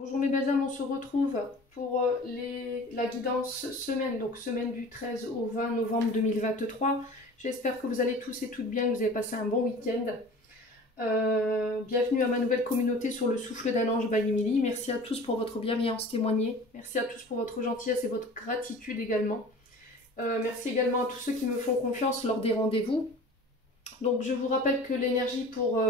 Bonjour mes belles âmes, on se retrouve pour la guidance semaine, donc semaine du 13 au 20 novembre 2023. J'espère que vous allez tous et toutes bien, que vous avez passé un bon week-end. Bienvenue à ma nouvelle communauté sur le souffle d'un ange by Emily. Merci à tous pour votre bienveillance témoignée. Merci à tous pour votre gentillesse et votre gratitude également. Merci également à tous ceux qui me font confiance lors des rendez-vous. Donc je vous rappelle que l'énergie pour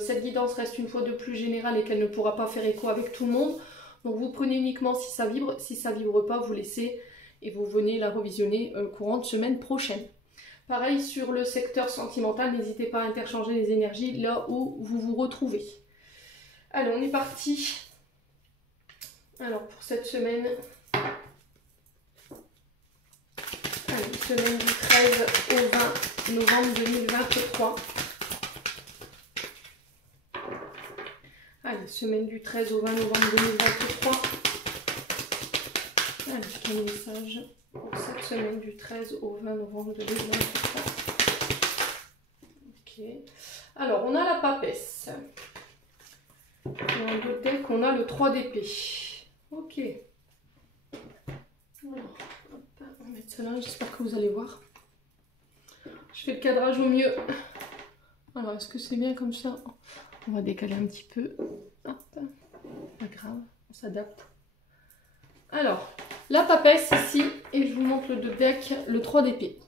cette guidance reste une fois de plus générale et qu'elle ne pourra pas faire écho avec tout le monde. Donc vous prenez uniquement si ça vibre pas, vous laissez et vous venez la revisionner courant de semaine prochaine. Pareil sur le secteur sentimental, n'hésitez pas à interchanger les énergies là où vous vous retrouvez. Allez, on est parti. Alors pour cette semaine, allez, semaine du 13 au 20 novembre 2023. Allez, semaine du 13 au 20 novembre 2023. Allez, quel message pour cette semaine du 13 au 20 novembre 2023. Ok. Alors, on a la papesse. Dans le deck, on a le 3 d'épée. Ok. Alors, hop, on va mettre ça là, j'espère que vous allez voir. Je fais le cadrage au mieux. Alors, est-ce que c'est bien comme ça? On va décaler un petit peu. Hop. Pas grave, on s'adapte. Alors, la papesse ici, et je vous montre le deck, le 3 d'épée.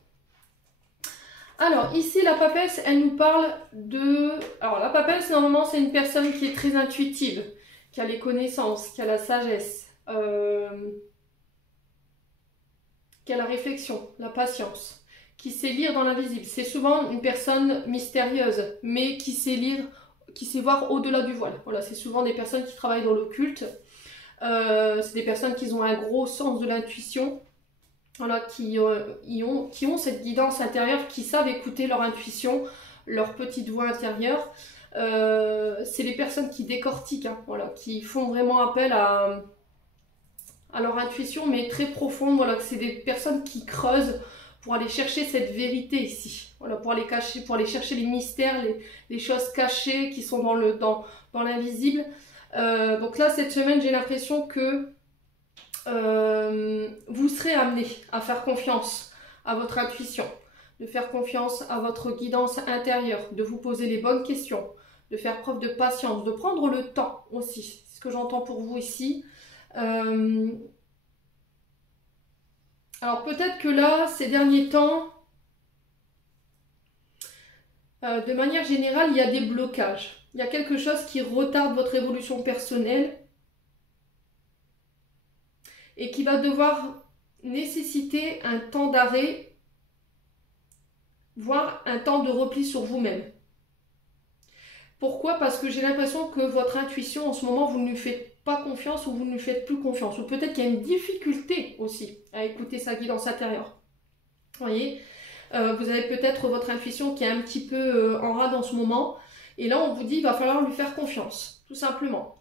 Alors, ici, la papesse, elle nous parle de... Alors, la papesse, normalement, c'est une personne qui est très intuitive, qui a les connaissances, qui a la sagesse, qui a la réflexion, la patience, qui sait lire dans l'invisible. C'est souvent une personne mystérieuse, mais qui sait lire, qui sait voir au-delà du voile. Voilà, c'est souvent des personnes qui travaillent dans l'occulte. C'est des personnes qui ont un gros sens de l'intuition, voilà, qui ont cette guidance intérieure, qui savent écouter leur intuition, leur petite voix intérieure. C'est les personnes qui décortiquent, hein, voilà, qui font vraiment appel à leur intuition, mais très profonde. Voilà, c'est des personnes qui creusent pour aller chercher cette vérité ici, voilà, pour aller chercher les mystères, les choses cachées qui sont dans l'invisible. Donc là, cette semaine, j'ai l'impression que vous serez amené à faire confiance à votre intuition, de faire confiance à votre guidance intérieure, de vous poser les bonnes questions, de faire preuve de patience, de prendre le temps aussi. C'est ce que j'entends pour vous ici. Alors peut-être que là, ces derniers temps, de manière générale, il y a des blocages. Il y a quelque chose qui retarde votre évolution personnelle et qui va devoir nécessiter un temps d'arrêt, voire un temps de repli sur vous-même. Pourquoi? Parce que j'ai l'impression que votre intuition, en ce moment, vous ne lui faites pas confiance ou vous ne lui faites plus confiance. Ou peut-être qu'il y a une difficulté aussi à écouter sa guidance intérieure. Vous voyez, vous avez peut-être votre intuition qui est un petit peu en rade en ce moment. Et là, on vous dit qu'il va falloir lui faire confiance, tout simplement.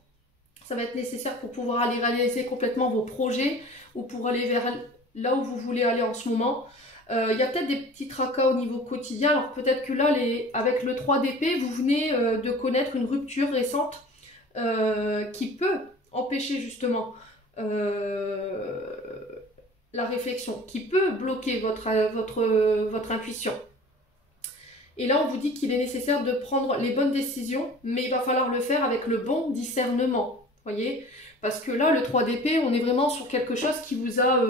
Ça va être nécessaire pour pouvoir aller réaliser complètement vos projets ou pour aller vers là où vous voulez aller en ce moment. Il y a peut-être des petits tracas au niveau quotidien. Alors peut-être que là, avec le 3 d'épée, vous venez de connaître une rupture récente qui peut empêcher justement la réflexion, qui peut bloquer votre intuition. Et là, on vous dit qu'il est nécessaire de prendre les bonnes décisions, mais il va falloir le faire avec le bon discernement. Voyez, parce que là, le 3 d'épée, on est vraiment sur quelque chose qui vous a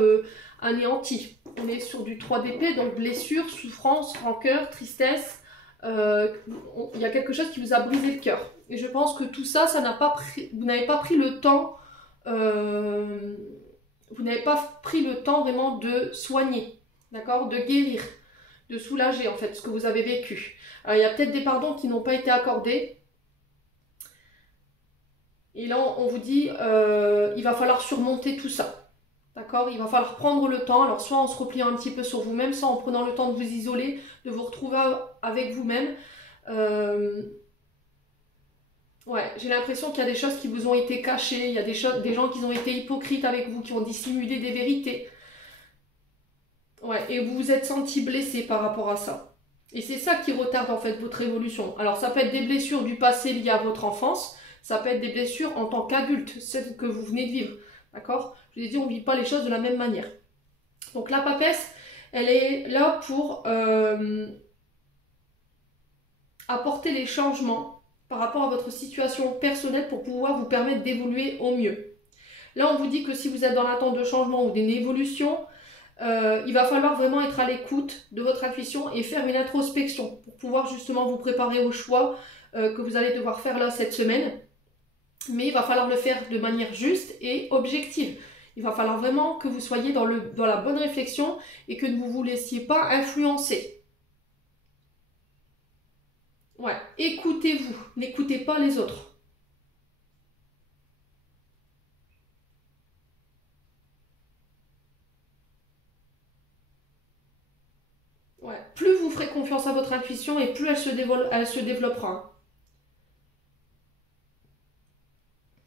anéanti. On est sur du 3 d'épée, donc blessure, souffrance, rancœur, tristesse. Il y a quelque chose qui vous a brisé le cœur. Et je pense que tout ça, vous n'avez pas pris le temps, vous n'avez pas pris le temps vraiment de soigner, d'accord, de guérir, de soulager en fait ce que vous avez vécu. Alors, il y a peut-être des pardons qui n'ont pas été accordés. Et là, on vous dit, il va falloir surmonter tout ça. D'accord? Il va falloir prendre le temps. Alors, soit en se repliant un petit peu sur vous-même, soit en prenant le temps de vous isoler, de vous retrouver avec vous-même. Ouais, j'ai l'impression qu'il y a des choses qui vous ont été cachées. Il y a des gens qui ont été hypocrites avec vous, qui ont dissimulé des vérités. Ouais, et vous vous êtes senti blessé par rapport à ça. Et c'est ça qui retarde en fait votre évolution. Alors, ça peut être des blessures du passé liées à votre enfance. Ça peut être des blessures en tant qu'adulte, celles que vous venez de vivre. D'accord? Je vous ai dit, on ne vit pas les choses de la même manière. Donc la papesse, elle est là pour apporter les changements par rapport à votre situation personnelle pour pouvoir vous permettre d'évoluer au mieux. Là, on vous dit que si vous êtes dans l'attente de changement ou d'une évolution, il va falloir vraiment être à l'écoute de votre intuition et faire une introspection pour pouvoir justement vous préparer au choix que vous allez devoir faire là cette semaine. Mais il va falloir le faire de manière juste et objective. Il va falloir vraiment que vous soyez dans la bonne réflexion et que ne vous laissiez pas influencer. Ouais, écoutez-vous, n'écoutez pas les autres. Ouais, plus vous ferez confiance à votre intuition et plus elle se développera.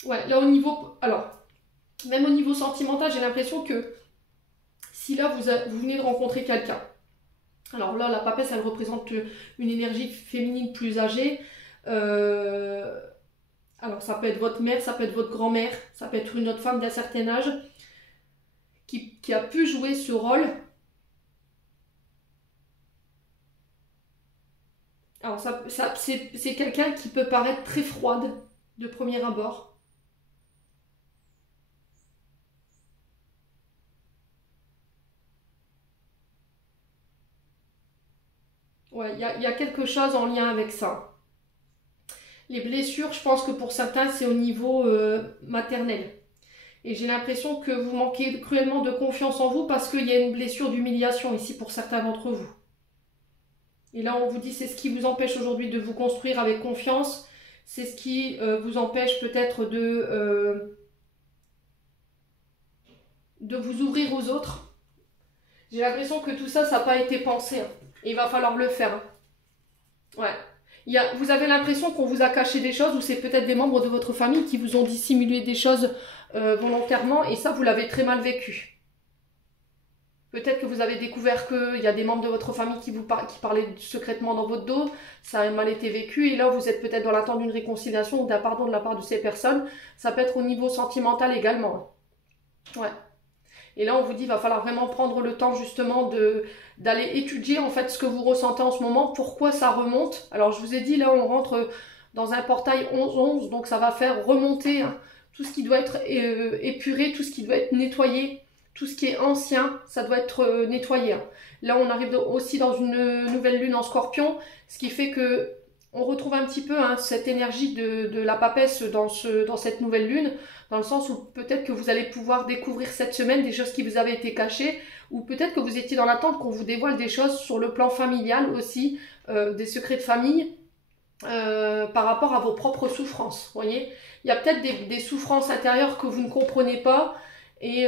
Ouais, là au niveau... Alors, même au niveau sentimental, j'ai l'impression que si là vous venez de rencontrer quelqu'un, alors là la papesse elle représente une énergie féminine plus âgée, alors ça peut être votre mère, ça peut être votre grand-mère, ça peut être une autre femme d'un certain âge qui a pu jouer ce rôle. Alors c'est quelqu'un qui peut paraître très froide de premier abord. Ouais, il y a quelque chose en lien avec ça. Les blessures, je pense que pour certains, c'est au niveau maternel. Et j'ai l'impression que vous manquez cruellement de confiance en vous parce qu'il y a une blessure d'humiliation ici pour certains d'entre vous. Et là, on vous dit, c'est ce qui vous empêche aujourd'hui de vous construire avec confiance. C'est ce qui vous empêche peut-être de vous ouvrir aux autres. J'ai l'impression que tout ça, ça n'a pas été pensé. Hein. Et il va falloir le faire. Hein. Ouais. Vous avez l'impression qu'on vous a caché des choses ou c'est peut-être des membres de votre famille qui vous ont dissimulé des choses volontairement et ça, vous l'avez très mal vécu. Peut-être que vous avez découvert qu'il y a des membres de votre famille qui parlaient secrètement dans votre dos, ça a mal été vécu et là vous êtes peut-être dans l'attente d'une réconciliation ou d'un pardon de la part de ces personnes. Ça peut être au niveau sentimental également. Ouais. Et là on vous dit il va falloir vraiment prendre le temps justement d'aller étudier en fait ce que vous ressentez en ce moment, pourquoi ça remonte. Alors je vous ai dit là on rentre dans un portail 11-11, donc ça va faire remonter hein, tout ce qui doit être épuré, tout ce qui doit être nettoyé. Tout ce qui est ancien, ça doit être nettoyé. Là, on arrive aussi dans une nouvelle lune en scorpion, ce qui fait que on retrouve un petit peu hein, cette énergie de la papesse dans cette nouvelle lune, dans le sens où peut-être que vous allez pouvoir découvrir cette semaine des choses qui vous avaient été cachées, ou peut-être que vous étiez dans l'attente qu'on vous dévoile des choses sur le plan familial aussi, des secrets de famille, par rapport à vos propres souffrances. Vous voyez, il y a peut-être des souffrances intérieures que vous ne comprenez pas, et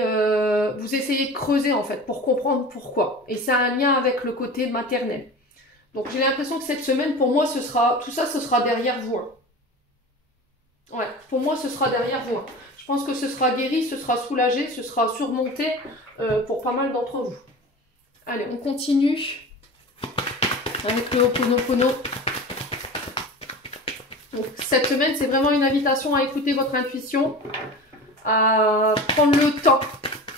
vous essayez de creuser en fait pour comprendre pourquoi. Et c'est un lien avec le côté maternel. Donc j'ai l'impression que cette semaine, pour moi, tout ça, ce sera derrière vous. Hein. Ouais, pour moi, ce sera derrière vous. Hein. Je pense que ce sera guéri, ce sera soulagé, ce sera surmonté pour pas mal d'entre vous. Allez, on continue avec le Ho'oponopono. Donc cette semaine, c'est vraiment une invitation à écouter votre intuition, à prendre le temps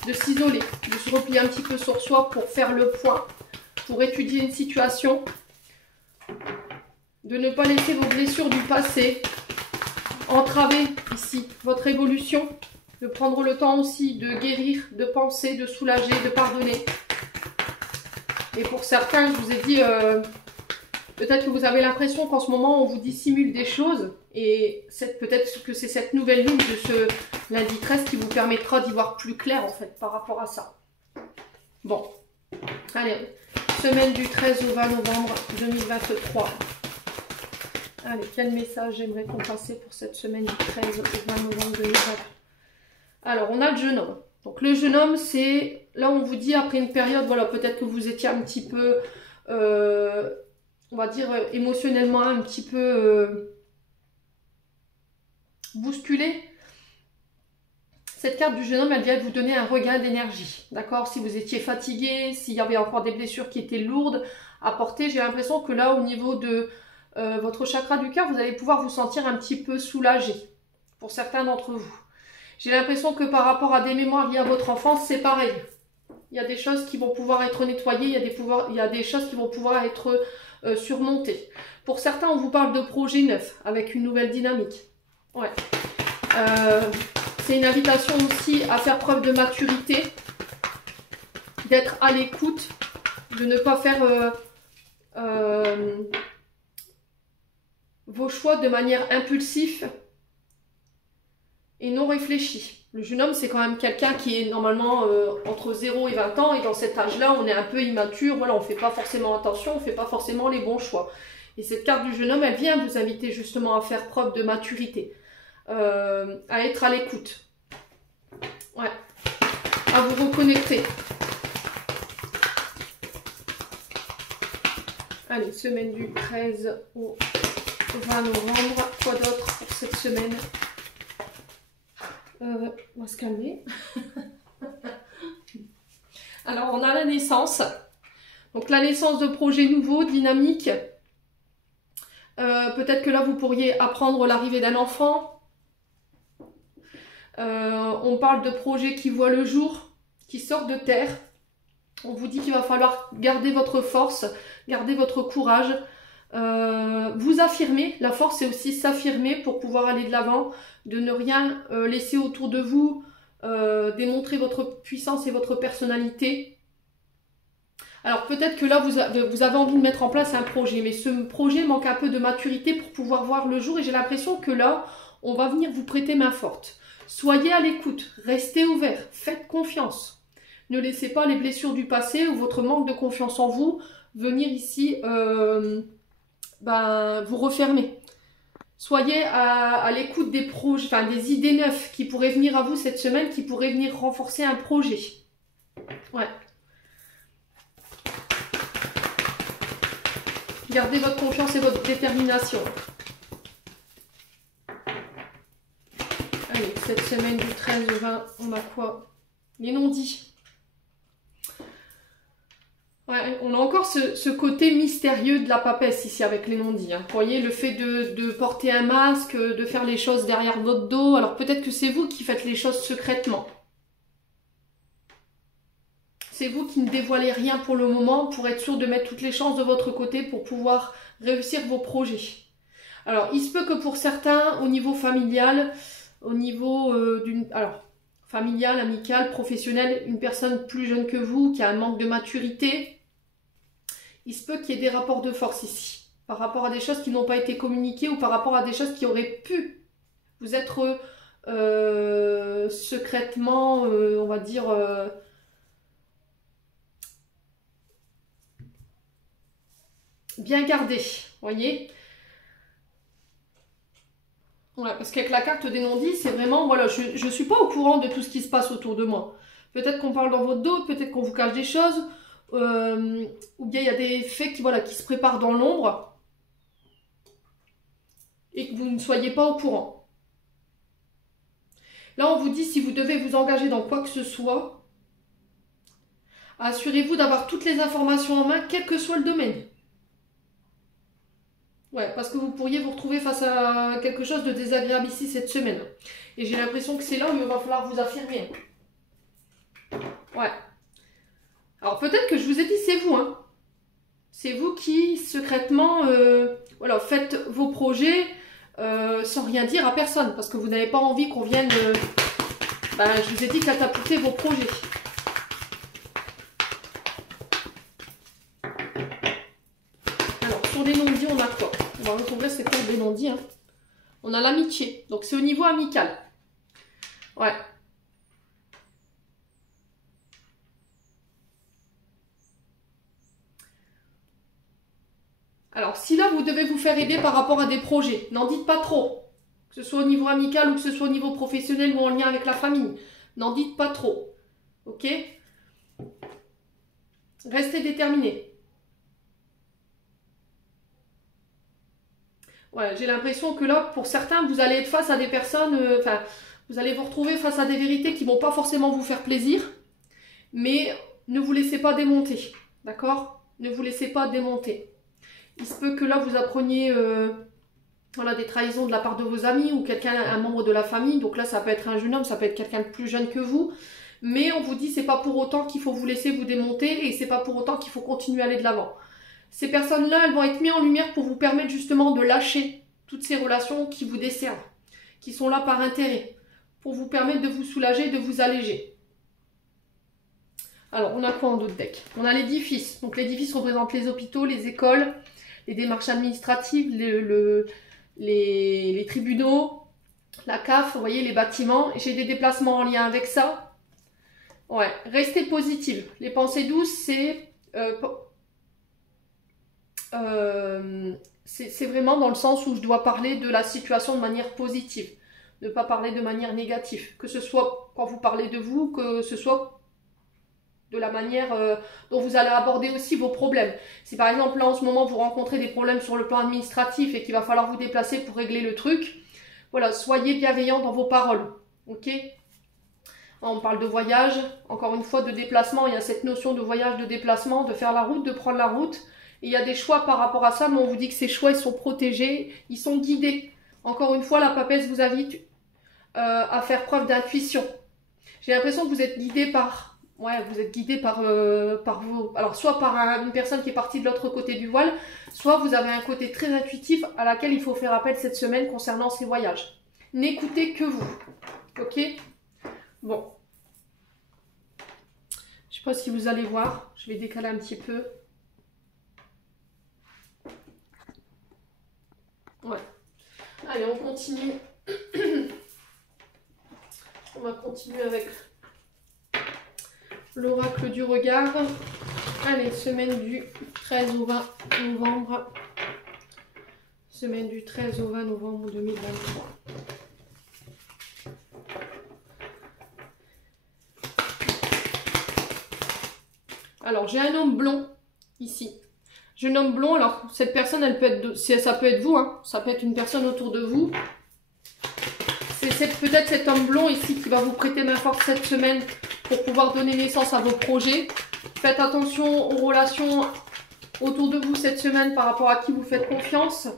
de s'isoler, de se replier un petit peu sur soi pour faire le point, pour étudier une situation, de ne pas laisser vos blessures du passé entraver ici votre évolution, de prendre le temps aussi de guérir, de penser, de soulager, de pardonner. Et pour certains, je vous ai dit, peut-être que vous avez l'impression qu'en ce moment on vous dissimule des choses et peut-être que c'est cette nouvelle lune de ce lundi 13 qui vous permettra d'y voir plus clair en fait par rapport à ça. Bon, allez, semaine du 13 au 20 novembre 2023. Allez, quel message j'aimerais qu'on passe pour cette semaine du 13 au 20 novembre 2023. Alors, on a le jeune homme. Donc le jeune homme, c'est, là on vous dit après une période, voilà, peut-être que vous étiez un petit peu, on va dire émotionnellement un petit peu bousculé. Cette carte du jeune homme, elle vient vous donner un regain d'énergie, d'accord? Si vous étiez fatigué, s'il y avait encore des blessures qui étaient lourdes à porter, j'ai l'impression que là, au niveau de votre chakra du cœur, vous allez pouvoir vous sentir un petit peu soulagé. pour certains d'entre vous. J'ai l'impression que par rapport à des mémoires liées à votre enfance, c'est pareil. Il y a des choses qui vont pouvoir être nettoyées, il y a des choses qui vont pouvoir être surmontées. Pour certains, on vous parle de projets neufs, avec une nouvelle dynamique. Ouais. C'est une invitation aussi à faire preuve de maturité, d'être à l'écoute, de ne pas faire vos choix de manière impulsive et non réfléchie. Le jeune homme, c'est quand même quelqu'un qui est normalement entre 0 et 20 ans, et dans cet âge-là, on est un peu immature, voilà, on ne fait pas forcément attention, on ne fait pas forcément les bons choix. Et cette carte du jeune homme, elle vient vous inviter justement à faire preuve de maturité, à être à l'écoute, ouais, à vous reconnecter. Allez, semaine du 13 au 20 novembre, quoi d'autre pour cette semaine? On va se calmer. Alors, on a la naissance. Donc, la naissance de projets nouveaux, dynamiques. Peut-être que là, vous pourriez apprendre l'arrivée d'un enfant. On parle de projets qui voient le jour, qui sortent de terre. On vous dit qu'il va falloir garder votre force, garder votre courage. Vous affirmer, la force c'est aussi s'affirmer pour pouvoir aller de l'avant, de ne rien laisser autour de vous, démontrer votre puissance et votre personnalité. Alors peut-être que là vous avez envie de mettre en place un projet, mais ce projet manque un peu de maturité pour pouvoir voir le jour, et j'ai l'impression que là on va venir vous prêter main forte. Soyez à l'écoute, restez ouvert, faites confiance. Ne laissez pas les blessures du passé ou votre manque de confiance en vous venir ici vous refermer. Soyez à l'écoute des projets, enfin des idées neuves qui pourraient venir à vous cette semaine, qui pourraient venir renforcer un projet. Ouais. Gardez votre confiance et votre détermination. Allez, cette semaine du 13 au 20, on a quoi? Les non-dits. Ouais, on a encore ce côté mystérieux de la papesse ici avec les non-dits. Hein. Vous voyez, le fait de porter un masque, de faire les choses derrière votre dos. Alors peut-être que c'est vous qui faites les choses secrètement. C'est vous qui ne dévoilez rien pour le moment pour être sûr de mettre toutes les chances de votre côté pour pouvoir réussir vos projets. Alors, il se peut que pour certains, au niveau familial, au niveau familial, amical, professionnel, une personne plus jeune que vous, qui a un manque de maturité, il se peut qu'il y ait des rapports de force ici, par rapport à des choses qui n'ont pas été communiquées ou par rapport à des choses qui auraient pu vous être secrètement, on va dire, bien gardées, voyez. Ouais, parce qu'avec la carte des non-dits, c'est vraiment, voilà, je ne suis pas au courant de tout ce qui se passe autour de moi. Peut-être qu'on parle dans votre dos, peut-être qu'on vous cache des choses, ou bien il y a des faits qui se préparent dans l'ombre et que vous ne soyez pas au courant. Là, on vous dit, si vous devez vous engager dans quoi que ce soit, assurez-vous d'avoir toutes les informations en main, quel que soit le domaine. Ouais, parce que vous pourriez vous retrouver face à quelque chose de désagréable ici cette semaine. Et j'ai l'impression que c'est là où il va falloir vous affirmer. Ouais. Alors peut-être que je vous ai dit, c'est vous, hein. C'est vous qui, secrètement, faites vos projets sans rien dire à personne. Parce que vous n'avez pas envie qu'on vienne, je vous ai dit, catapulter vos projets. Alors, sur les non-dits, on a quoi? On va retrouver ces cartes des non-dits. Hein. On a l'amitié. Donc, c'est au niveau amical. Ouais. Alors, si là, vous devez vous faire aider par rapport à des projets, n'en dites pas trop. Que ce soit au niveau amical ou que ce soit au niveau professionnel ou en lien avec la famille. N'en dites pas trop. Ok? Restez déterminés. Ouais, j'ai l'impression que là, pour certains, vous allez être face à des personnes, vous allez vous retrouver face à des vérités qui ne vont pas forcément vous faire plaisir, mais ne vous laissez pas démonter, d'accord? Ne vous laissez pas démonter. Il se peut que là, vous appreniez Voilà, des trahisons de la part de vos amis ou quelqu'un, un membre de la famille. Donc là, ça peut être un jeune homme, ça peut être quelqu'un de plus jeune que vous. Mais on vous dit, c'est pas pour autant qu'il faut vous laisser vous démonter et c'est pas pour autant qu'il faut continuer à aller de l'avant. Ces personnes-là, elles vont être mises en lumière pour vous permettre justement de lâcher toutes ces relations qui vous desservent, qui sont là par intérêt, pour vous permettre de vous soulager, de vous alléger. Alors, on a quoi en d'autres decks? On a l'édifice. Donc l'édifice représente les hôpitaux, les écoles, les démarches administratives, les tribunaux, la CAF, vous voyez, les bâtiments. J'ai des déplacements en lien avec ça. Ouais, restez positive. Les pensées douces, c'est vraiment dans le sens où je dois parler de la situation de manière positive. Ne pas parler de manière négative. Que ce soit quand vous parlez de vous, que ce soit de la manière dont vous allez aborder aussi vos problèmes. Si par exemple là en ce moment vous rencontrez des problèmes sur le plan administratif et qu'il va falloir vous déplacer pour régler le truc, voilà, soyez bienveillant dans vos paroles, ok? On parle de voyage, encore une fois de déplacement, il y a cette notion de voyage, de déplacement, de faire la route, de prendre la route. Et il y a des choix par rapport à ça, mais on vous dit que ces choix ils sont protégés, ils sont guidés. Encore une fois, la papesse vous invite à faire preuve d'intuition. J'ai l'impression que vous êtes guidé par... Ouais, vous êtes guidé par vous. Alors, soit par une personne qui est partie de l'autre côté du voile, soit vous avez un côté très intuitif à laquelle il faut faire appel cette semaine concernant ces voyages. N'écoutez que vous. Ok? Bon. Je sais pas si vous allez voir. Je vais décaler un petit peu. Ouais. Allez, on continue. On va continuer avec l'oracle du regard. Allez, semaine du 13 au 20 novembre. Semaine du 13 au 20 novembre 2023. Alors, j'ai un homme blond ici. Jeune homme blond, alors cette personne, elle peut être, ça peut être vous, hein, ça peut être une personne autour de vous. C'est peut-être cet homme blond ici qui va vous prêter main forte cette semaine pour pouvoir donner naissance à vos projets. Faites attention aux relations autour de vous cette semaine par rapport à qui vous faites confiance.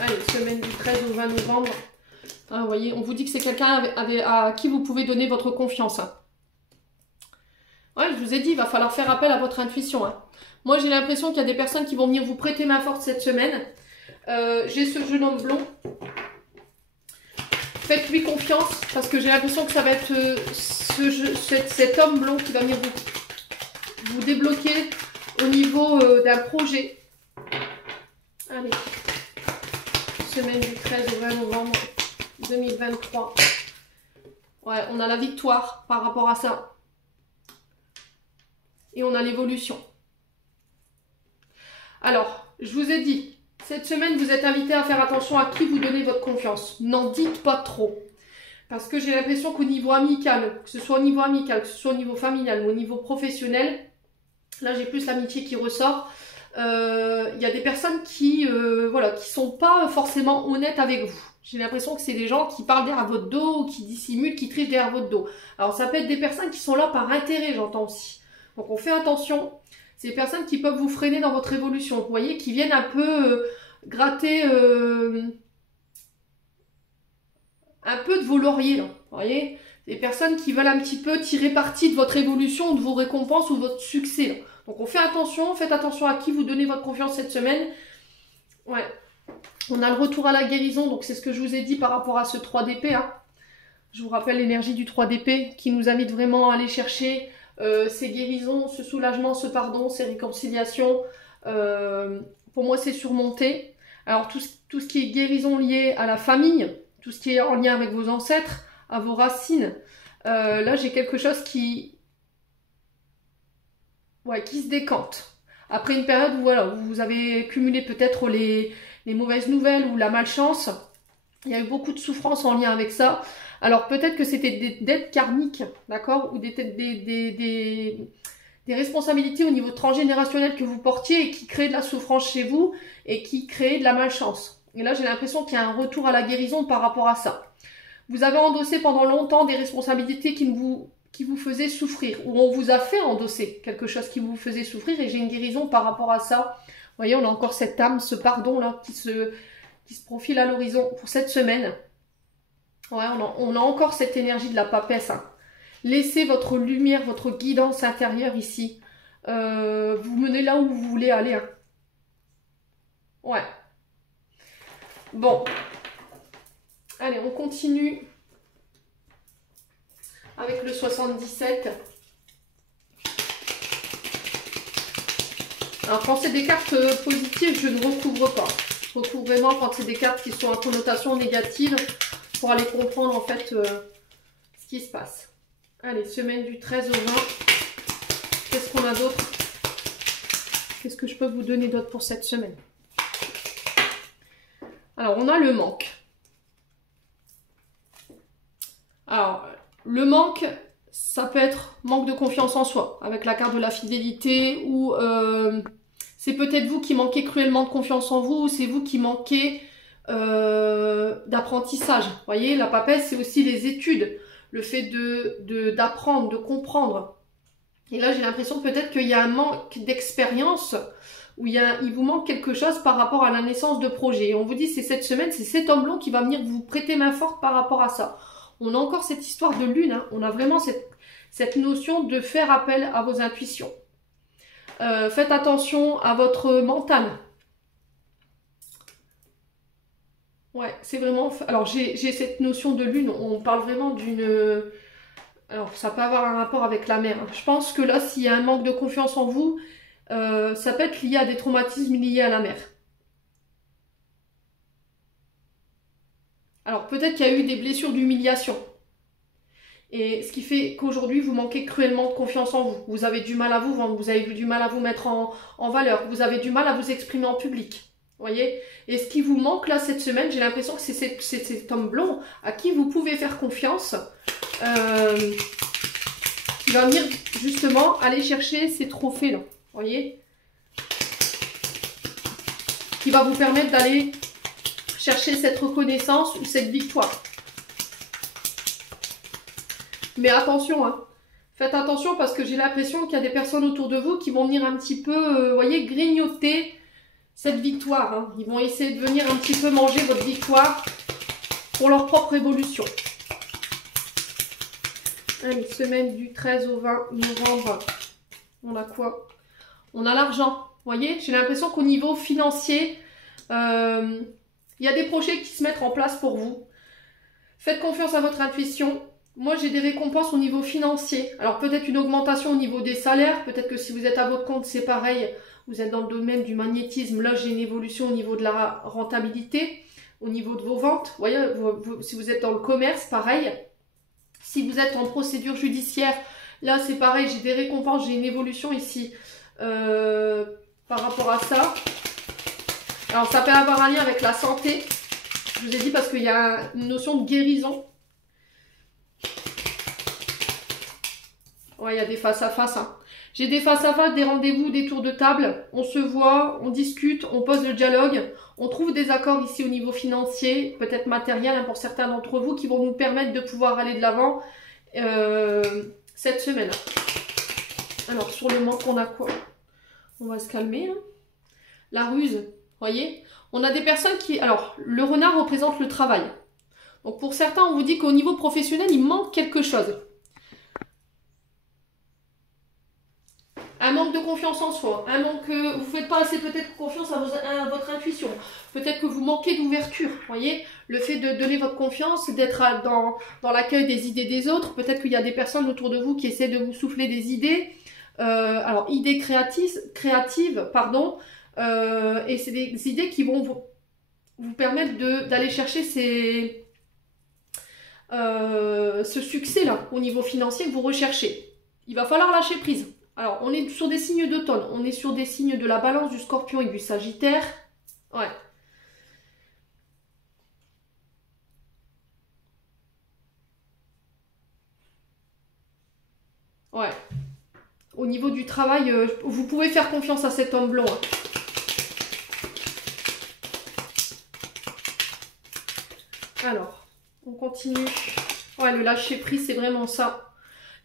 Allez, semaine du 13 au 20 novembre. Ah, vous voyez, on vous dit que c'est quelqu'un à qui vous pouvez donner votre confiance. Hein. Ouais, je vous ai dit, il va falloir faire appel à votre intuition. Hein. Moi, j'ai l'impression qu'il y a des personnes qui vont venir vous prêter main forte cette semaine. J'ai ce jeune homme blond. Faites-lui confiance, parce que j'ai l'impression que ça va être cet homme blond qui va venir vous débloquer au niveau d'un projet. Allez. Semaine du 13 au 20 novembre 2023. Ouais, on a la victoire par rapport à ça. Et on a l'évolution. Alors, je vous ai dit, cette semaine, vous êtes invité à faire attention à qui vous donnez votre confiance. N'en dites pas trop. Parce que j'ai l'impression qu'au niveau amical, que ce soit au niveau amical, que ce soit au niveau familial ou au niveau professionnel, là j'ai plus l'amitié qui ressort, il y a des personnes qui voilà, qui sont pas forcément honnêtes avec vous. J'ai l'impression que c'est des gens qui parlent derrière votre dos, ou qui dissimulent, qui trichent derrière votre dos. Alors ça peut être des personnes qui sont là par intérêt, j'entends aussi. Donc on fait attention. C'est des personnes qui peuvent vous freiner dans votre évolution. Vous voyez, qui viennent un peu gratter un peu de vos lauriers. Là, vous voyez, des personnes qui veulent un petit peu tirer parti de votre évolution, de vos récompenses ou de votre succès. Là. Donc on fait attention, faites attention à qui vous donnez votre confiance cette semaine. Ouais. On a le retour à la guérison, donc c'est ce que je vous ai dit par rapport à ce 3 d'épée. Hein. Je vous rappelle l'énergie du 3 d'épée qui nous invite vraiment à aller chercher ces guérisons, ce soulagement, ce pardon, ces réconciliations. Pour moi, c'est surmonté. Alors, tout ce qui est guérison liée à la famille, tout ce qui est en lien avec vos ancêtres, à vos racines, là, j'ai quelque chose qui se décante. Après une période où voilà, vous avez cumulé peut-être les mauvaises nouvelles ou la malchance, il y a eu beaucoup de souffrance en lien avec ça. Alors peut-être que c'était des dettes karmiques, d'accord, ou des responsabilités au niveau transgénérationnel que vous portiez et qui créaient de la souffrance chez vous et qui créaient de la malchance. Et là, j'ai l'impression qu'il y a un retour à la guérison par rapport à ça. Vous avez endossé pendant longtemps des responsabilités qui vous faisaient souffrir, ou on vous a fait endosser quelque chose qui vous faisait souffrir et j'ai une guérison par rapport à ça. Vous voyez, on a encore cette âme, ce pardon-là qui se profile à l'horizon pour cette semaine. Ouais, on a encore cette énergie de la papesse. Hein. Laissez votre lumière, votre guidance intérieure ici. Vous menez là où vous voulez aller. Hein. Ouais. Bon. Allez, on continue avec le 77. Alors, quand c'est des cartes positives, je ne recouvre pas. Je recouvre vraiment quand c'est des cartes qui sont à connotation négative pour aller comprendre en fait ce qui se passe. Allez, semaine du 13 au 20. Qu'est-ce qu'on a d'autre? Qu'est-ce que je peux vous donner d'autre pour cette semaine? Alors, on a le manque. Alors, le manque, ça peut être manque de confiance en soi, avec la carte de la fidélité, ou c'est peut-être vous qui manquez cruellement de confiance en vous, ou c'est vous qui manquez d'apprentissage. Vous voyez, la papesse, c'est aussi les études, le fait d'apprendre, de comprendre. Et là, j'ai l'impression peut-être qu'il y a un manque d'expérience, où il vous manque quelque chose par rapport à la naissance de projet. Et on vous dit, c'est cette semaine, c'est cet homme blanc qui va venir vous prêter main forte par rapport à ça. On a encore cette histoire de lune, hein. On a vraiment cette notion de faire appel à vos intuitions. Faites attention à votre mental. Ouais, c'est vraiment... Alors, j'ai cette notion de lune, on parle vraiment d'une... Alors, ça peut avoir un rapport avec la mer. Hein. Je pense que là, s'il y a un manque de confiance en vous, ça peut être lié à des traumatismes liés à la mer. Alors, peut-être qu'il y a eu des blessures d'humiliation. Et ce qui fait qu'aujourd'hui, vous manquez cruellement de confiance en vous. Vous avez du mal à vous vendre, vous avez du mal à vous mettre en valeur, vous avez du mal à vous exprimer en public. Vous voyez? Et ce qui vous manque là cette semaine, j'ai l'impression que c'est cet homme blond à qui vous pouvez faire confiance. Qui va venir justement aller chercher ces trophées là. Vous voyez? Qui va vous permettre d'aller chercher cette reconnaissance ou cette victoire. Mais attention, hein. Faites attention parce que j'ai l'impression qu'il y a des personnes autour de vous qui vont venir un petit peu, vous voyez, grignoter cette victoire. Hein. Ils vont essayer de venir un petit peu manger votre victoire pour leur propre évolution. Allez, semaine du 13 au 20 novembre, on a quoi? On a l'argent. Vous voyez, j'ai l'impression qu'au niveau financier, il y a des projets qui se mettent en place pour vous. Faites confiance à votre intuition. Moi, j'ai des récompenses au niveau financier. Alors, peut-être une augmentation au niveau des salaires. Peut-être que si vous êtes à votre compte, c'est pareil. Vous êtes dans le domaine du magnétisme. Là, j'ai une évolution au niveau de la rentabilité, au niveau de vos ventes. Vous voyez, si vous êtes dans le commerce, pareil. Si vous êtes en procédure judiciaire, là, c'est pareil. J'ai des récompenses, j'ai une évolution ici par rapport à ça. Alors, ça peut avoir un lien avec la santé. Je vous ai dit parce qu'il y a une notion de guérison. Ouais, il y a des face-à-face. Hein. J'ai des face-à-face, des rendez-vous, des tours de table. On se voit, on discute, on pose le dialogue. On trouve des accords ici au niveau financier, peut-être matériel hein, pour certains d'entre vous, qui vont nous permettre de pouvoir aller de l'avant cette semaine. Alors, sur le manque, on a quoi? On va se calmer. Hein. La ruse, voyez? On a des personnes qui... Alors, le renard représente le travail. Donc, pour certains, on vous dit qu'au niveau professionnel, il manque quelque chose. Un manque de confiance en soi, un manque, vous ne faites pas assez peut-être confiance à votre intuition, peut-être que vous manquez d'ouverture, voyez, le fait de donner votre confiance, d'être dans l'accueil des idées des autres, peut-être qu'il y a des personnes autour de vous qui essaient de vous souffler des idées, alors idées créatives, pardon, et c'est des idées qui vont vous permettre d'aller chercher ce succès-là au niveau financier que vous recherchez. Il va falloir lâcher prise. Alors, on est sur des signes d'automne, on est sur des signes de la balance, du scorpion et du sagittaire. Ouais. Ouais. Au niveau du travail, vous pouvez faire confiance à cet homme blanc. Hein. Alors, on continue. Ouais, le lâcher prise, c'est vraiment ça.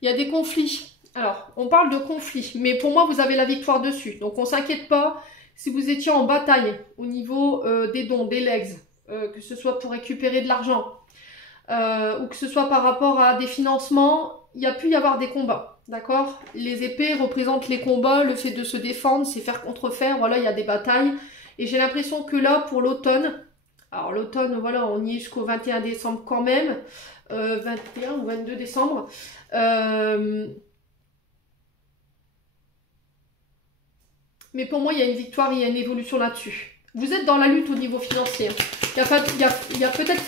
Il y a des conflits. Alors, on parle de conflit, mais pour moi, vous avez la victoire dessus. Donc, on ne s'inquiète pas. Si vous étiez en bataille au niveau des dons, des legs, que ce soit pour récupérer de l'argent, ou que ce soit par rapport à des financements, il y a pu y avoir des combats, d'accord? Les épées représentent les combats, le fait de se défendre, c'est faire contre faire, voilà, il y a des batailles. Et j'ai l'impression que là, pour l'automne, alors l'automne, voilà, on y est jusqu'au 21 décembre quand même, 21 ou 22 décembre, mais pour moi, il y a une victoire, il y a une évolution là-dessus. Vous êtes dans la lutte au niveau financier. Il y a peut-être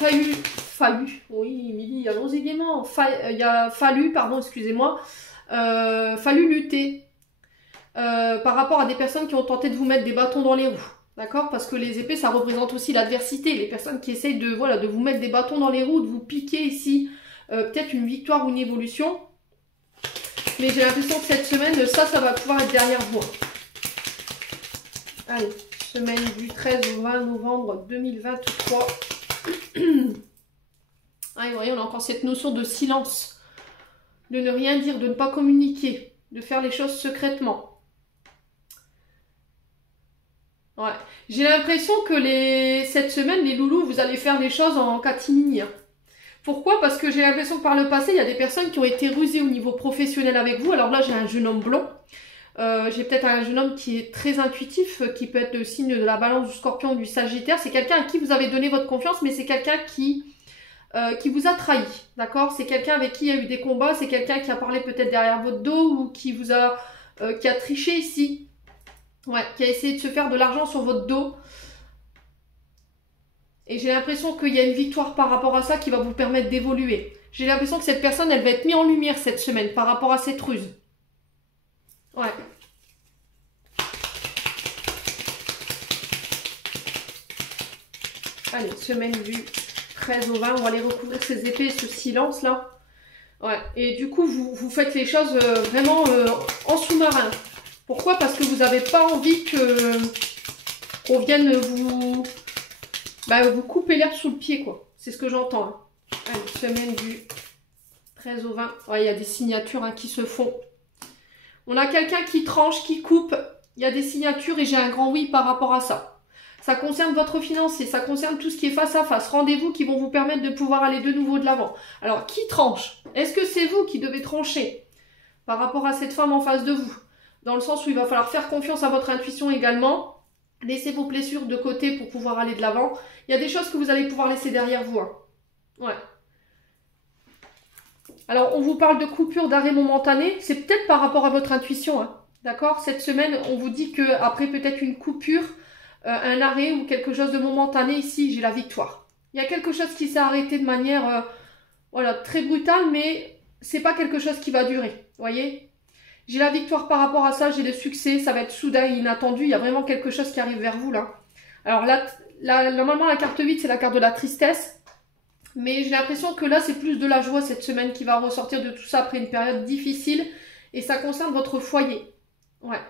oui, Émilie, allons-y gaiement. Il y a fallu, pardon, excusez-moi, fallu lutter par rapport à des personnes qui ont tenté de vous mettre des bâtons dans les roues. D'accord? Parce que les épées, ça représente aussi l'adversité. Les personnes qui essayent de, voilà, de vous mettre des bâtons dans les roues, de vous piquer ici, peut-être une victoire ou une évolution. Mais j'ai l'impression que cette semaine, ça va pouvoir être derrière vous. Allez, semaine du 13 au 20 novembre 2023. Ah, vous voyez, on a encore cette notion de silence, de ne rien dire, de ne pas communiquer, de faire les choses secrètement. Ouais, j'ai l'impression que cette semaine, les loulous, vous allez faire les choses en catimini. Pourquoi? Parce que j'ai l'impression que par le passé, il y a des personnes qui ont été rusées au niveau professionnel avec vous. Alors là, j'ai un jeune homme blond. J'ai peut-être un jeune homme qui est très intuitif, qui peut être le signe de la balance, du scorpion ou du sagittaire. C'est quelqu'un à qui vous avez donné votre confiance, mais c'est quelqu'un qui vous a trahi, d'accord? C'est quelqu'un avec qui il y a eu des combats, c'est quelqu'un qui a parlé peut-être derrière votre dos ou qui vous a, qui a triché ici. Ouais, qui a essayé de se faire de l'argent sur votre dos. Et j'ai l'impression qu'il y a une victoire par rapport à ça qui va vous permettre d'évoluer. J'ai l'impression que cette personne, elle va être mise en lumière cette semaine par rapport à cette ruse. Ouais. Allez, semaine du 13 au 20, on va aller recouvrir ces épées, ce silence là. Ouais, et du coup, vous faites les choses vraiment en sous-marin. Pourquoi? Parce que vous n'avez pas envie qu'on vienne vous couper l'herbe sous le pied, quoi. C'est ce que j'entends. Hein. Allez, semaine du 13 au 20. Ouais, il y a des signatures hein, qui se font. On a quelqu'un qui tranche, qui coupe. Il y a des signatures et j'ai un grand oui par rapport à ça. Ça concerne votre financier, ça concerne tout ce qui est face à face. Rendez-vous qui vont vous permettre de pouvoir aller de nouveau de l'avant. Alors, qui tranche? Est-ce que c'est vous qui devez trancher par rapport à cette femme en face de vous? Dans le sens où il va falloir faire confiance à votre intuition également. Laissez vos blessures de côté pour pouvoir aller de l'avant. Il y a des choses que vous allez pouvoir laisser derrière vous. Hein. Ouais. Alors, on vous parle de coupure, d'arrêt momentané. C'est peut-être par rapport à votre intuition. Hein. D'accord? Cette semaine, on vous dit qu'après peut-être une coupure, un arrêt ou quelque chose de momentané, ici, j'ai la victoire. Il y a quelque chose qui s'est arrêté de manière voilà, très brutale, mais c'est pas quelque chose qui va durer. Vous voyez? J'ai la victoire par rapport à ça, j'ai le succès, ça va être soudain et inattendu. Il y a vraiment quelque chose qui arrive vers vous là. Alors là, normalement la carte 8 c'est la carte de la tristesse. Mais j'ai l'impression que là c'est plus de la joie cette semaine qui va ressortir de tout ça après une période difficile. Et ça concerne votre foyer. Ouais.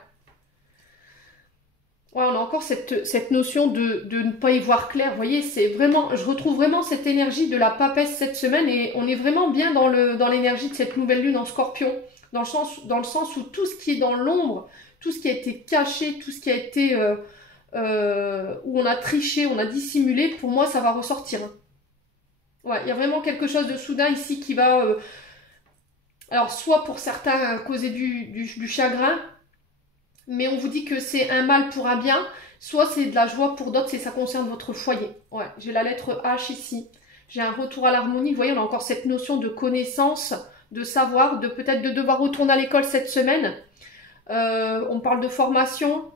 Ouais, on a encore cette notion de ne pas y voir clair. Vous voyez, c'est vraiment, je retrouve vraiment cette énergie de la papesse cette semaine. Et on est vraiment bien dans l'énergie de cette nouvelle lune en scorpion. Dans le sens où tout ce qui est dans l'ombre, tout ce qui a été caché, tout ce qui a été où on a triché, on a dissimulé, pour moi ça va ressortir. Ouais, il y a vraiment quelque chose de soudain ici qui va alors soit pour certains causer du chagrin, mais on vous dit que c'est un mal pour un bien, soit c'est de la joie pour d'autres, ça concerne votre foyer. Ouais, j'ai la lettre H ici. J'ai un retour à l'harmonie. Vous voyez, on a encore cette notion de connaissance, de savoir, de peut-être de devoir retourner à l'école cette semaine. On parle de formation,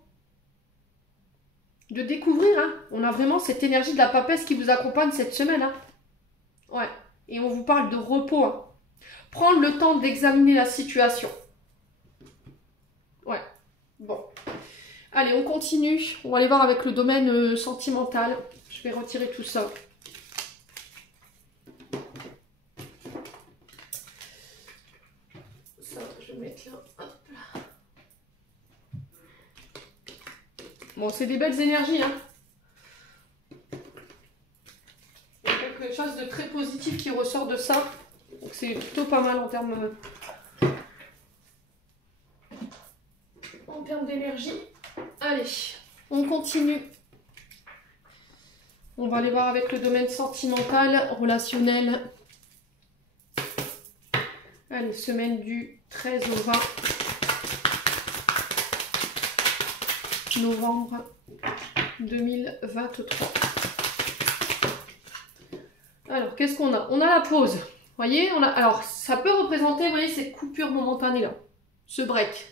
de découvrir. Hein. On a vraiment cette énergie de la papesse qui vous accompagne cette semaine. Hein. Ouais. Et on vous parle de repos. Hein. Prendre le temps d'examiner la situation. Ouais. Bon. Allez, on continue. On va aller voir avec le domaine sentimental. Je vais retirer tout ça. Ça, je vais mettre là. Hop là. Bon, c'est des belles énergies, hein. Il y a quelque chose de très positif qui ressort de ça. Donc c'est plutôt pas mal en termes d'énergie. Allez, On continue. On va aller voir avec le domaine sentimental, relationnel. Allez, semaine du 13 au 20 novembre 2023. Alors, qu'est-ce qu'on a? On a la pause. Vous voyez, alors, ça peut représenter, vous voyez, cette coupure momentanée là, ce break.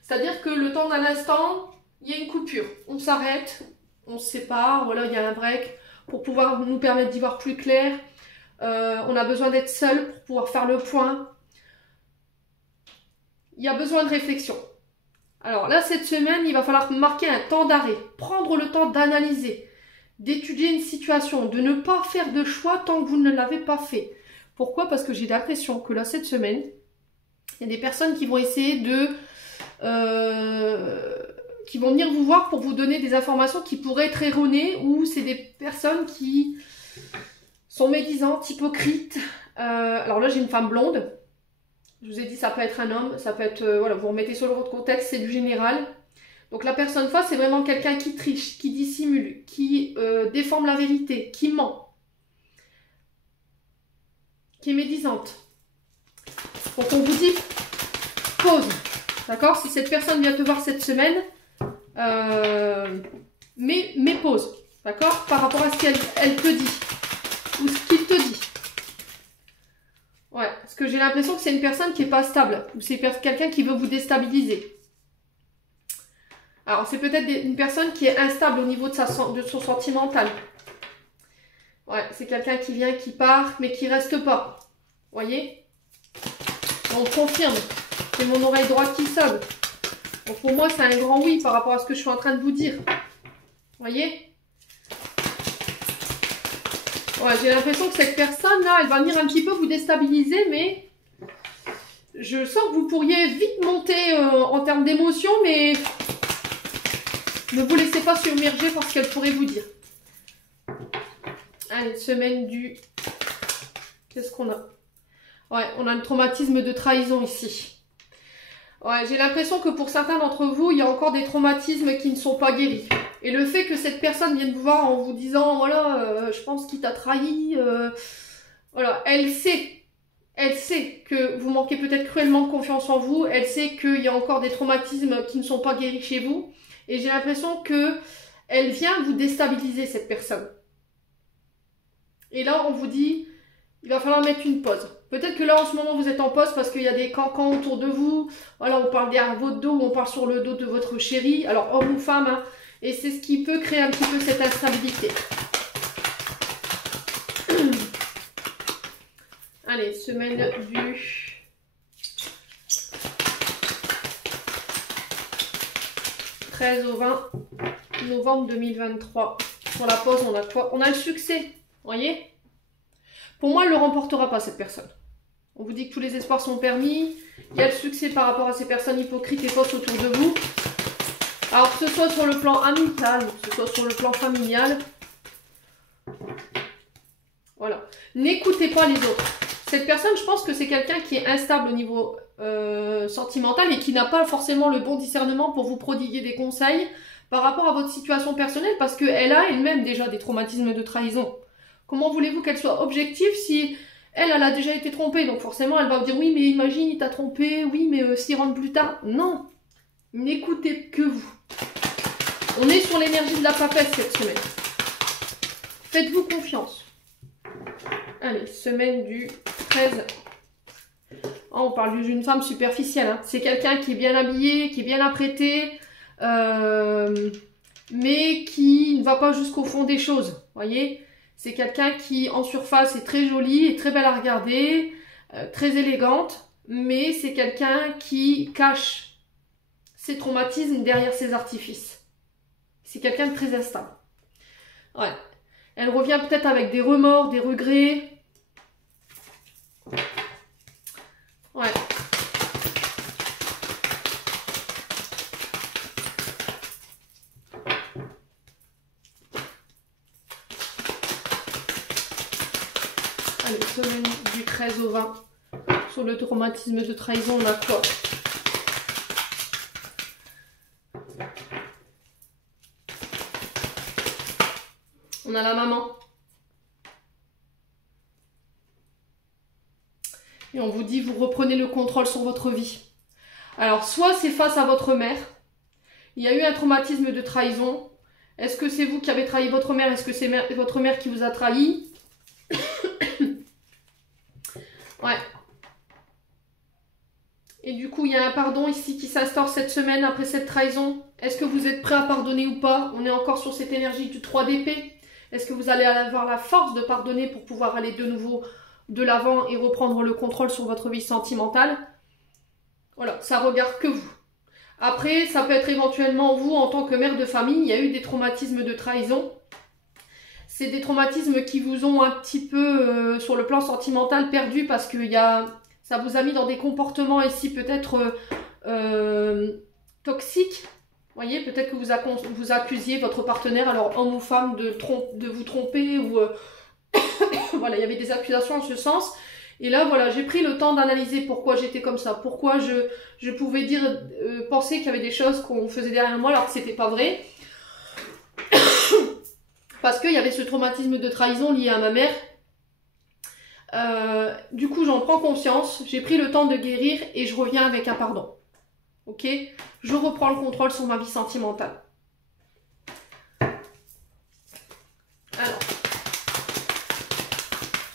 C'est-à-dire que le temps d'un instant, il y a une coupure. On s'arrête, on se sépare, voilà, il y a un break pour pouvoir nous permettre d'y voir plus clair. On a besoin d'être seul pour pouvoir faire le point. Il y a besoin de réflexion. Alors là, cette semaine, il va falloir marquer un temps d'arrêt, prendre le temps d'analyser, d'étudier une situation, de ne pas faire de choix tant que vous ne l'avez pas fait. Pourquoi? Parce que j'ai l'impression que là, cette semaine, il y a des personnes qui vont essayer de... qui vont venir vous voir pour vous donner des informations qui pourraient être erronées, ou c'est des personnes qui sont médisantes, hypocrites. Alors là, j'ai une femme blonde. Je vous ai dit, ça peut être un homme, ça peut être... voilà, vous remettez sur votre contexte, c'est du général. Donc la personne face, c'est vraiment quelqu'un qui triche, qui dissimule, qui déforme la vérité, qui ment, qui est médisante. Donc on vous dit, pause. D'accord? Si cette personne vient te voir cette semaine, mais pause. D'accord? Par rapport à ce qu'elle te dit. Ou ce qu'il te dit. Ouais, parce que j'ai l'impression que c'est une personne qui n'est pas stable. Ou c'est quelqu'un qui veut vous déstabiliser. Alors, c'est peut-être une personne qui est instable au niveau de son sentimental. Ouais, c'est quelqu'un qui vient, qui part, mais qui reste pas. Vous voyez? On confirme. C'est mon oreille droite qui sonne. Donc pour moi, c'est un grand oui par rapport à ce que je suis en train de vous dire. Vous voyez? Ouais, j'ai l'impression que cette personne-là, elle va venir un petit peu vous déstabiliser, mais je sens que vous pourriez vite monter en termes d'émotion, mais ne vous laissez pas submerger par ce qu'elle pourrait vous dire. Allez, semaine du... Qu'est-ce qu'on a? Ouais, on a le traumatisme de trahison ici. Ouais, j'ai l'impression que pour certains d'entre vous, il y a encore des traumatismes qui ne sont pas guéris. Et le fait que cette personne vienne vous voir en vous disant, voilà, je pense qu'il t'a trahi, voilà, elle sait que vous manquez peut-être cruellement de confiance en vous, elle sait qu'il y a encore des traumatismes qui ne sont pas guéris chez vous, et j'ai l'impression que elle vient vous déstabiliser, cette personne. Et là, on vous dit, il va falloir mettre une pause. Peut-être que là, en ce moment, vous êtes en pause parce qu'il y a des cancans autour de vous. Voilà, on parle derrière votre dos ou on parle sur le dos de votre chéri. Alors, homme ou femme, hein. Et c'est ce qui peut créer un petit peu cette instabilité. Allez, semaine du... « 13 au 20 novembre 2023. Pour la pause, on a quoi? On a le succès, vous voyez? Pour moi, elle ne le remportera pas, cette personne. On vous dit que tous les espoirs sont permis. Il y a le succès par rapport à ces personnes hypocrites et fausses autour de vous. Alors, que ce soit sur le plan amical, que ce soit sur le plan familial. Voilà. N'écoutez pas les autres. Cette personne, je pense que c'est quelqu'un qui est instable au niveau sentimental et qui n'a pas forcément le bon discernement pour vous prodiguer des conseils par rapport à votre situation personnelle parce qu'elle a elle-même déjà des traumatismes de trahison. Comment voulez-vous qu'elle soit objective si elle a déjà été trompée? Donc forcément, elle va vous dire, oui, mais imagine, il t'a trompé, oui, mais s'il rentre plus tard. Non, n'écoutez que vous. On est sur l'énergie de la papesse cette semaine. Faites-vous confiance. Allez, semaine du 13. Oh, on parle d'une femme superficielle. Hein. C'est quelqu'un qui est bien habillé, qui est bien apprêté, mais qui ne va pas jusqu'au fond des choses. Voyez? C'est quelqu'un qui, en surface, est très jolie, est très belle à regarder, très élégante, mais c'est quelqu'un qui cache ses traumatismes derrière ses artifices. C'est quelqu'un de très instable. Ouais. Elle revient peut-être avec des remords, des regrets. Ouais. Allez, semaine du 13 au 20. Sur le traumatisme de trahison, on a quoi? On a la maman. Et on vous dit, vous reprenez le contrôle sur votre vie. Alors, soit c'est face à votre mère. Il y a eu un traumatisme de trahison. Est-ce que c'est vous qui avez trahi votre mère? Est-ce que c'est votre mère qui vous a trahi? Ouais. Et du coup, il y a un pardon ici qui s'instaure cette semaine après cette trahison. Est-ce que vous êtes prêt à pardonner ou pas? On est encore sur cette énergie du 3 d'épée. Est-ce que vous allez avoir la force de pardonner pour pouvoir aller de nouveau de l'avant et reprendre le contrôle sur votre vie sentimentale? Voilà, ça regarde que vous. Après, ça peut être éventuellement vous en tant que mère de famille. Il y a eu des traumatismes de trahison. C'est des traumatismes qui vous ont un petit peu, sur le plan sentimental, perdu parce que ça vous a mis dans des comportements ici peut-être toxiques. Vous voyez, peut-être que vous accusiez votre partenaire, alors homme ou femme, de vous tromper ou... voilà, il y avait des accusations en ce sens. Et là, voilà, j'ai pris le temps d'analyser pourquoi j'étais comme ça, pourquoi je pouvais penser qu'il y avait des choses qu'on faisait derrière moi alors que c'était pas vrai. Parce qu'il y avait ce traumatisme de trahison lié à ma mère. Du coup, j'en prends conscience, j'ai pris le temps de guérir et je reviens avec un pardon. Ok? Je reprends le contrôle sur ma vie sentimentale. Alors,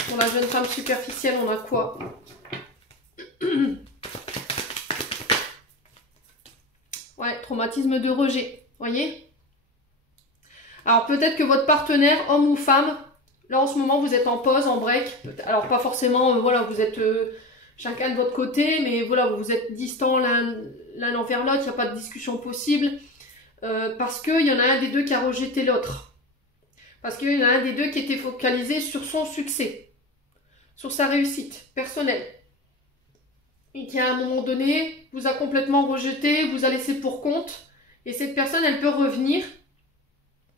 pour la jeune femme superficielle, on a quoi? Ouais, traumatisme de rejet, voyez? Alors peut-être que votre partenaire, homme ou femme, là en ce moment vous êtes en pause, en break. Alors pas forcément, voilà, vous êtes chacun de votre côté, mais voilà, vous êtes distants l'un envers l'autre, il n'y a pas de discussion possible. Parce qu'il y en a un des deux qui a rejeté l'autre. Parce qu'il y en a un des deux qui était focalisé sur son succès, sur sa réussite personnelle. Et qui à un moment donné vous a complètement rejeté, vous a laissé pour compte. Et cette personne, elle peut revenir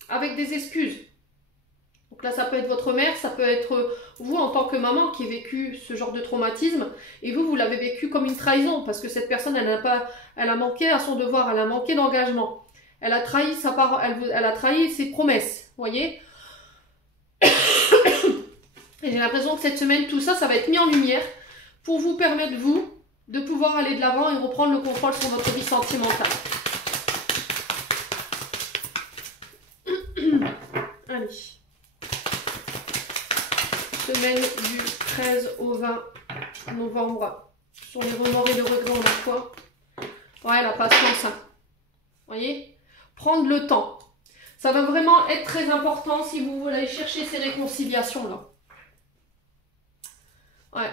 avec des excuses. Donc là, ça peut être votre mère, ça peut être vous en tant que maman qui a vécu ce genre de traumatisme. Et vous l'avez vécu comme une trahison parce que cette personne, elle a manqué à son devoir, elle a manqué d'engagement. Elle a trahi sa parole, elle a trahi ses promesses, vous voyez. Et j'ai l'impression que cette semaine, tout ça, ça va être mis en lumière pour vous permettre, vous, de pouvoir aller de l'avant et reprendre le contrôle sur votre vie sentimentale. Allez. Semaine du 13 au 20 novembre. Sur les remords et le regret, on a quoi? Ouais, la patience. Hein. Vous voyez? Prendre le temps. Ça va vraiment être très important si vous voulez aller chercher ces réconciliations-là. Ouais.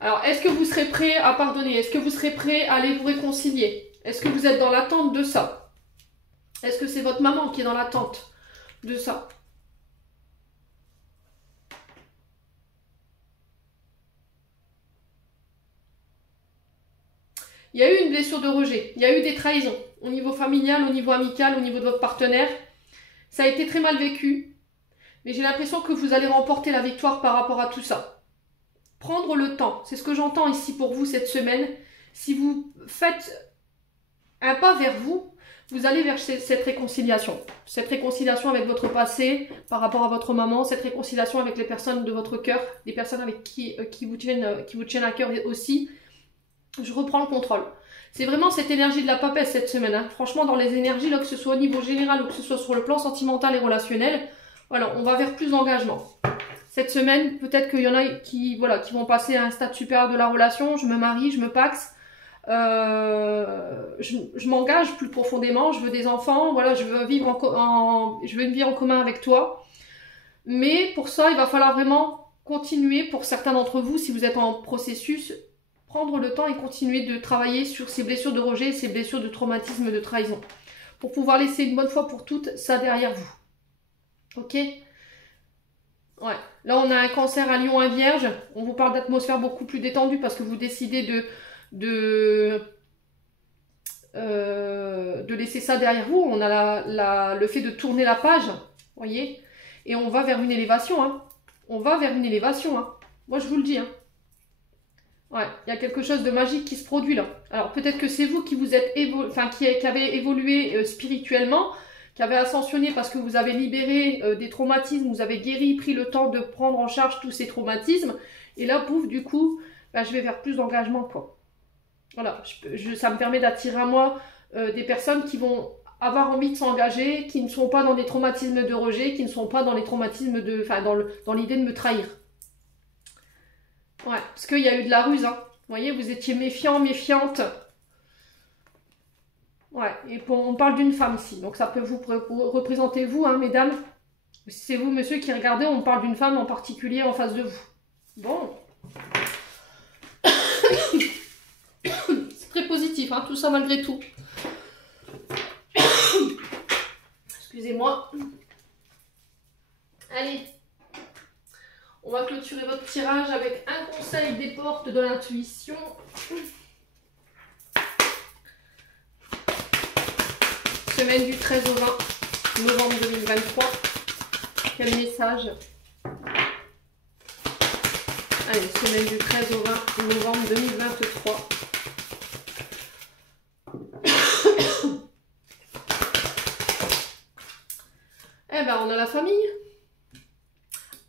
Alors, est-ce que vous serez prêt à pardonner? Est-ce que vous serez prêt à aller vous réconcilier? Est-ce que vous êtes dans l'attente de ça? Est-ce que c'est votre maman qui est dans l'attente de ça? Il y a eu une blessure de rejet, il y a eu des trahisons au niveau familial, au niveau amical, au niveau de votre partenaire. Ça a été très mal vécu, mais j'ai l'impression que vous allez remporter la victoire par rapport à tout ça. Prendre le temps, c'est ce que j'entends ici pour vous cette semaine. Si vous faites un pas vers vous, vous allez vers cette réconciliation. Cette réconciliation avec votre passé par rapport à votre maman, cette réconciliation avec les personnes de votre cœur, les personnes avec qui vous tiennent à cœur aussi. Je reprends le contrôle. C'est vraiment cette énergie de la papesse cette semaine. Hein. Franchement, dans les énergies, là, que ce soit au niveau général ou que ce soit sur le plan sentimental et relationnel, voilà, on va vers plus d'engagement. Cette semaine, peut-être qu'il y en a qui vont passer à un stade supérieur de la relation. Je me marie, je me paxe. Je m'engage plus profondément. Je veux des enfants. Voilà, je veux vivre je veux une vie en commun avec toi. Mais pour ça, il va falloir vraiment continuer, pour certains d'entre vous, si vous êtes en processus, prendre le temps et continuer de travailler sur ces blessures de rejet, ces blessures de traumatisme, de trahison. Pour pouvoir laisser une bonne fois pour toutes ça derrière vous. Ok? Ouais. Là, on a un cancer à Lion, un vierge. On vous parle d'atmosphère beaucoup plus détendue parce que vous décidez de laisser ça derrière vous. On a le fait de tourner la page. Voyez? Et on va vers une élévation. Hein. On va vers une élévation. Hein. Moi, je vous le dis. Hein. Ouais, il y a quelque chose de magique qui se produit là. Alors peut-être que c'est vous qui vous êtes qui avez évolué spirituellement, qui avait ascensionné parce que vous avez libéré des traumatismes, vous avez guéri, pris le temps de prendre en charge tous ces traumatismes. Et là, pouf, du coup, bah, je vais vers plus d'engagement, quoi. Voilà, ça me permet d'attirer à moi des personnes qui vont avoir envie de s'engager, qui ne sont pas dans des traumatismes de rejet, qui ne sont pas dans les traumatismes de... Enfin, dans l'idée de me trahir. Ouais, parce qu'il y a eu de la ruse, hein. Vous voyez, vous étiez méfiant, méfiante. Ouais, et on parle d'une femme ici, donc ça peut vous représenter vous, hein, mesdames. Si c'est vous, monsieur, qui regardez, on parle d'une femme en particulier en face de vous. Bon. C'est très positif, hein, tout ça malgré tout. Excusez-moi. Allez. On va clôturer votre tirage avec un conseil des portes de l'intuition. Semaine du 13 au 20 novembre 2023. Quel message? Allez, semaine du 13 au 20 novembre 2023. Eh ben, on a la famille.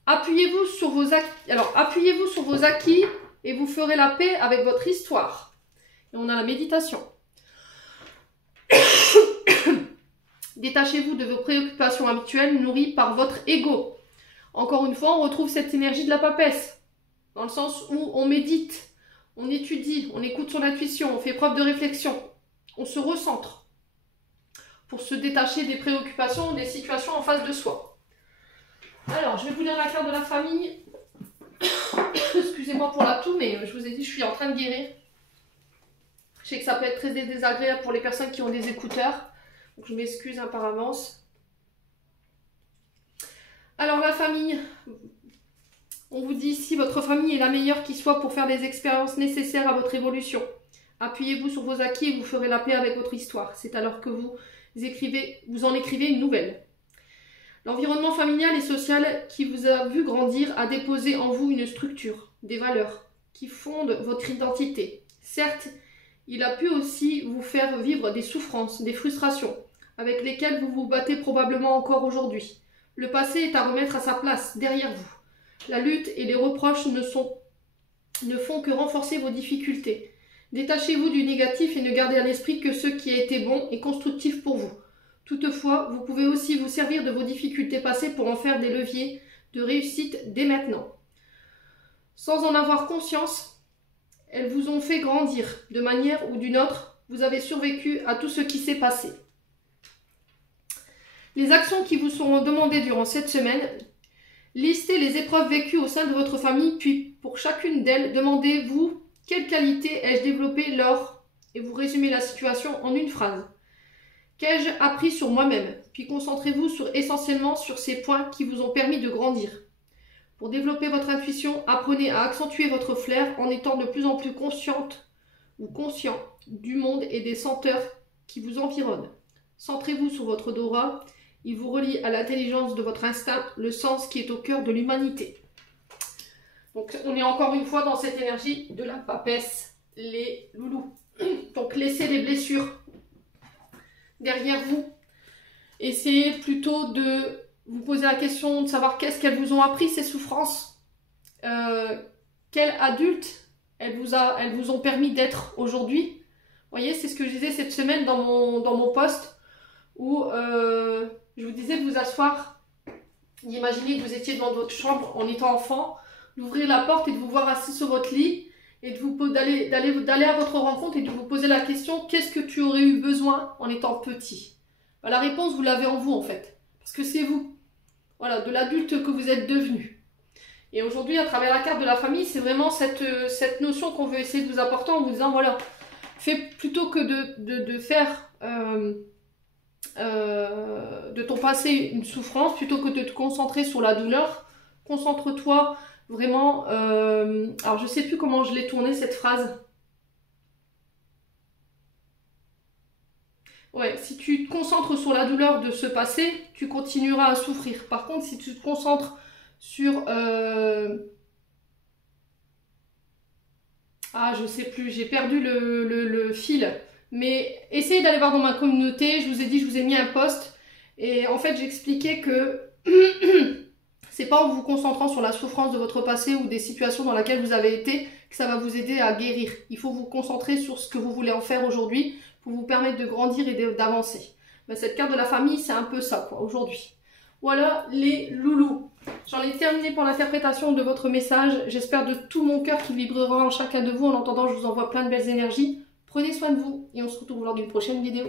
Appuyez-vous sur vos acquis. Alors, appuyez-vous sur vos acquis et vous ferez la paix avec votre histoire. Et on a la méditation. Détachez-vous de vos préoccupations habituelles nourries par votre ego. Encore une fois, on retrouve cette énergie de la papesse. Dans le sens où on médite, on étudie, on écoute son intuition, on fait preuve de réflexion. On se recentre pour se détacher des préoccupations, des situations en face de soi. Alors, je vais vous lire la carte de la famille. Excusez-moi pour la toux, mais je vous ai dit, je suis en train de guérir. Je sais que ça peut être très désagréable pour les personnes qui ont des écouteurs. Donc, je m'excuse hein, par avance. Alors, la famille. On vous dit ici, votre famille est la meilleure qui soit pour faire les expériences nécessaires à votre évolution. Appuyez-vous sur vos acquis et vous ferez la paix avec votre histoire. C'est alors que vous en écrivez une nouvelle. L'environnement familial et social qui vous a vu grandir a déposé en vous une structure, des valeurs qui fondent votre identité. Certes, il a pu aussi vous faire vivre des souffrances, des frustrations, avec lesquelles vous vous battez probablement encore aujourd'hui. Le passé est à remettre à sa place, derrière vous. La lutte et les reproches ne font que renforcer vos difficultés. Détachez-vous du négatif et ne gardez à l'esprit que ce qui a été bon et constructif pour vous. Toutefois, vous pouvez aussi vous servir de vos difficultés passées pour en faire des leviers de réussite dès maintenant. Sans en avoir conscience, elles vous ont fait grandir. De manière ou d'une autre, vous avez survécu à tout ce qui s'est passé. Les actions qui vous seront demandées durant cette semaine, listez les épreuves vécues au sein de votre famille, puis pour chacune d'elles, demandez-vous quelle qualité ai-je développée lors, et vous résumez la situation en une phrase. Qu'ai-je appris sur moi-même? Puis concentrez-vous essentiellement sur ces points qui vous ont permis de grandir. Pour développer votre intuition, apprenez à accentuer votre flair en étant de plus en plus consciente ou conscient du monde et des senteurs qui vous environnent. Centrez-vous sur votre odorat, il vous relie à l'intelligence de votre instinct, le sens qui est au cœur de l'humanité. Donc on est encore une fois dans cette énergie de la papesse, les loulous. Donc laissez les blessures derrière vous. Essayez plutôt de vous poser la question de savoir qu'est-ce qu'elles vous ont appris ces souffrances. Quel adulte elles vous ont permis d'être aujourd'hui. Vous voyez, c'est ce que je disais cette semaine dans mon post où je vous disais de vous asseoir, d'imaginer que vous étiez dans votre chambre en étant enfant, d'ouvrir la porte et de vous voir assis sur votre lit et d'aller à votre rencontre et de vous poser la question, qu'est-ce que tu aurais eu besoin en étant petit? Ben, la réponse, vous l'avez en vous en fait, parce que c'est vous, voilà, de l'adulte que vous êtes devenu. Et aujourd'hui, à travers la carte de la famille, c'est vraiment cette notion qu'on veut essayer de vous apporter en vous disant, voilà, plutôt que de faire de ton passé une souffrance, plutôt que de te concentrer sur la douleur, concentre-toi vraiment, alors je sais plus comment je l'ai tournée cette phrase. Ouais, si tu te concentres sur la douleur de ce passé, tu continueras à souffrir. Par contre, si tu te concentres sur... Ah, je sais plus, j'ai perdu le fil. Mais essayez d'aller voir dans ma communauté, je vous ai dit, je vous ai mis un post. Et en fait, j'expliquais que c'est pas en vous concentrant sur la souffrance de votre passé ou des situations dans lesquelles vous avez été que ça va vous aider à guérir. Il faut vous concentrer sur ce que vous voulez en faire aujourd'hui pour vous permettre de grandir et d'avancer. Ben, cette carte de la famille, c'est un peu ça, quoi, aujourd'hui. Voilà les loulous. J'en ai terminé pour l'interprétation de votre message. J'espère de tout mon cœur qu'il vibrera en chacun de vous. En entendant, je vous envoie plein de belles énergies. Prenez soin de vous et on se retrouve lors d'une prochaine vidéo.